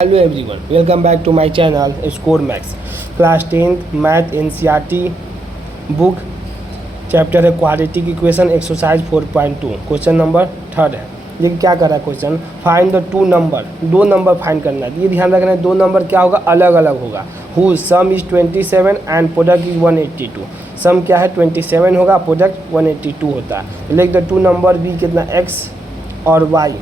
Hello everyone, welcome back to my channel Score Max. Class 10th Math NCERT book chapter है quadratic equation exercise 4.2 question number 3 है। ये क्या कर रहा है question, find the two number, दो नंबर फाइंड करना है। ये ध्यान रखना है दो नंबर क्या होगा, अलग अलग होगा। Whose sum is 27 and product is 182। Sum क्या है 27 होगा, प्रोडक्ट 182 होता है। लिख द टू नंबर भी कितना एक्स और वाई,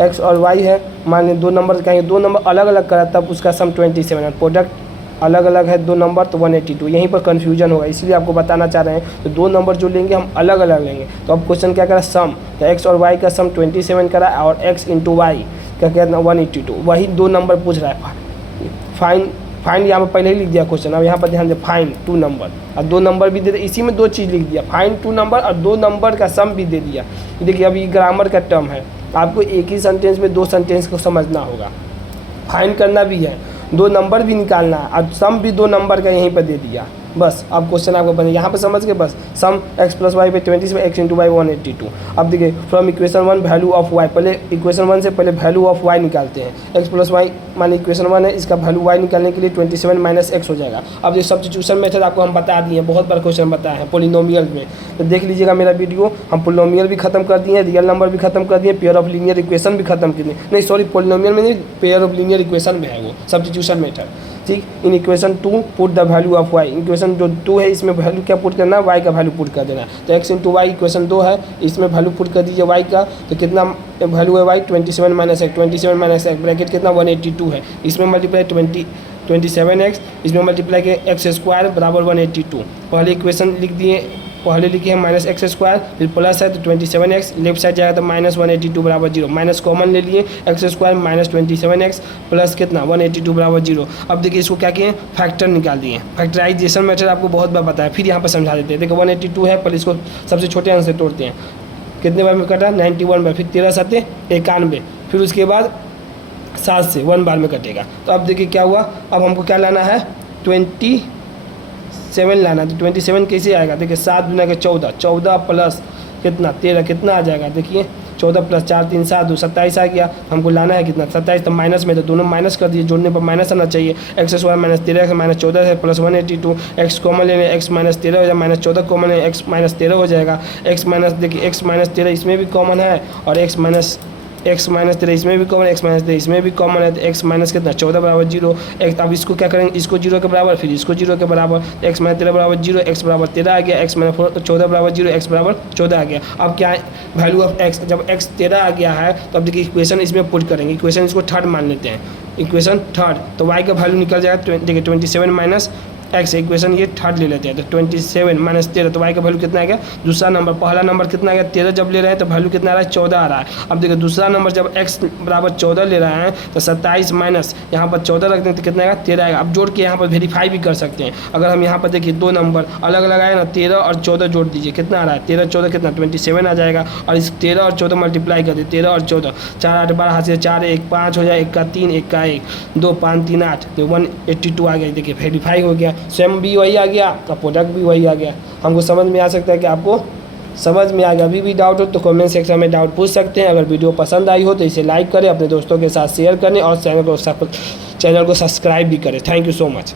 एक्स और वाई है। मान लीजिए दो नंबर कहेंगे, दो नंबर अलग अलग करा तब उसका सम 27 है, प्रोडक्ट अलग अलग है दो नंबर तो 182। यहीं पर कन्फ्यूजन होगा, इसलिए आपको बताना चाह रहे हैं। तो दो नंबर जो लेंगे हम अलग अलग लेंगे। तो अब क्वेश्चन क्या करा, सम, तो एक्स और वाई का सम 27 करा और एक्स इंटू वाई का कहना 182। वही दो नंबर पूछ रहा है। फाइंड यहाँ पर पहले ही लिख दिया क्वेश्चन। अब यहाँ पर ध्यान दे, फाइंड टू नंबर और दो नंबर भी दे दिया। इसी में दो चीज़ लिख दिया, फाइंड टू नंबर और दो नंबर का सम भी दे दिया। देखिए अब ये ग्रामर का टर्म है, आपको एक ही सेंटेंस में दो सेंटेंस को समझना होगा। फाइंड करना भी है, दो नंबर भी निकालना है और सम भी दो नंबर का यहीं पर दे दिया। बस अब क्वेश्चन आपको बने यहाँ पर समझ के, बस सम एक्स प्लस वाई पे 27 एक्स इंटू वाई 182। अब देखिए from equation 1 value of y, पहले इक्वेशन 1 से पहले वैल्यू ऑफ वाई निकालते हैं। एक्स प्लस वाई मान इक्वेशन 1 है, इसका वैल्यू वाई निकालने के लिए 27 माइनस एक्स हो जाएगा। अब ये सब्स्टिट्यूशन मेथड आपको हम बता दिए, बहुत बार क्वेश्चन बताया है पोलिनोमियल में, तो देख लीजिएगा मेरा वीडियो। हम पोलिनोमियल भी खत्म कर दिए, रियल नंबर भी खत्म कर दिए, पेयर ऑफ लीनियर इक्वेशन भी खत्म कर दिए। नहीं सॉरी, पोलिनोमियल में नहीं, पेयर ऑफ लीनियर इक्वेशन में है वो सब्स्टिट्यूशन मेथड। ठीक, in equation 2 put the value of y, equation जो 2 है इसमें वैल्यू क्या पुट करना है, वाई का वैल्यू पुट कर देना है। तो एक्स इंटू वाई इक्वेशन 2 है, इसमें वैल्यू पुट कर दीजिए वाई का। तो कितना वैल्यू है y, 27 minus x, 27 minus x bracket कितना 182 है। इसमें मल्टीप्लाई 27 एक्स, इसमें मल्टीप्लाई के एक्स स्क्वायर बराबर 182। पहले इक्वेशन लिख दिए, पहले लिखे हैं माइनस एक्स स्क्वायर, फिर प्लस है तो 27 एक्स, लेफ्ट साइड जाएगा तो माइनस 182 बराबर 0। माइनस कॉमन ले लिए, x square minus 27 x plus कितना 182 बराबर 0। अब देखिए इसको क्या किए, फैक्टर निकाल दिए। फैक्टराइजेशन मेथड आपको बहुत बार बताया, फिर यहाँ पर समझा देते हैं। देखो 182 है, पहले इसको सबसे छोटे अंक से तोड़ते हैं। कितने बार में कटा, 91 बार, फिर 13 7 91, फिर उसके बाद 7 से 1 बार में कटेगा। तो अब देखिए क्या हुआ, अब हमको क्या लाना है 27 लाना। तो 27 कैसे आएगा, देखिए 7 गुना के 14, 14 प्लस कितना 13, कितना आ जाएगा, देखिए 14 प्लस 4 3 7 2 27 आ गया। हमको लाना है कितना 27, तो माइनस में, तो दोनों माइनस कर दिए, जोड़ने पर माइनस आना चाहिए। X square minus 13 x minus 14 है प्लस 182, एक्स कॉमन लेने, एक्स माइनस 13 हो जाएगा, माइनस 14 कॉमन है, एक्स माइनस 13 हो जाएगा। एक्स माइनस, देखिए एक्स माइनस 13 इसमें भी कॉमन है और एक्स माइनस 13 इसमें भी कॉमन, एक्स माइनस 13 इसमें भी कॉमन है। तो एक्स माइनस कितना 14 बराबर 0। एक्स, अब इसको क्या करेंगे, इसको 0 के बराबर, फिर इसको 0 के बराबर, एक्स माइनस 13 बराबर 0, एक्स बराबर 13 आ गया। एक्स माइनस 14 बराबर 0, एक्स बराबर 14 आ गया। अब क्या है वैल्यू ऑफ एक्स, जब एक्स 13 आ गया है तो अब देखिए इक्वेशन इसमें पुट करेंगे। इक्वेशन इसको थर्ड मान लेते हैं, इक्वेशन थर्ड, तो वाई का वैल्यू निकल जाएगा। देखिए 27 माइनस एक्स, इक्वेशन ये थर्ड ले लेते हैं। तो 27 माइनस 13, तो वाई का वैल्यू कितना आ गया, दूसरा नंबर। पहला नंबर कितना आ गया 13, जब ले रहे हैं तो वैल्यू कितना आ रहा है 14 आ रहा है। अब देखिए दूसरा नंबर जब एक्स बराबर 14 ले रहे हैं तो 27 माइनस यहाँ पर 14 रख दें तो कितना आएगा 13 आएगा। अब जोड़ के यहाँ पर वेरीफाई भी कर सकते हैं। अगर हम यहाँ पर देखिए दो नंबर अलग अलग आए ना, 13 और 14 जोड़ दीजिए, कितना आ रहा है 13 14 कितना 27 आ जाएगा। और इस 13 और 14 मल्टीप्लाई कर दे, 13 और 14, 4 8 12 हाथ से 4 1 5 हो जाए, 1 का 3 1 का 1 2 5 3 8, तो 182 आ गया। देखिए वेरीफाई हो गया, स्वयं भी वही आ गया तो प्रोडक्ट भी वही आ गया। हमको समझ में आ सकता है कि आपको समझ में आ गया। अभी भी डाउट हो तो कमेंट सेक्शन में डाउट पूछ सकते हैं। अगर वीडियो पसंद आई हो तो इसे लाइक करें, अपने दोस्तों के साथ शेयर करें और चैनल को सब्सक्राइब भी करें। Thank you so much.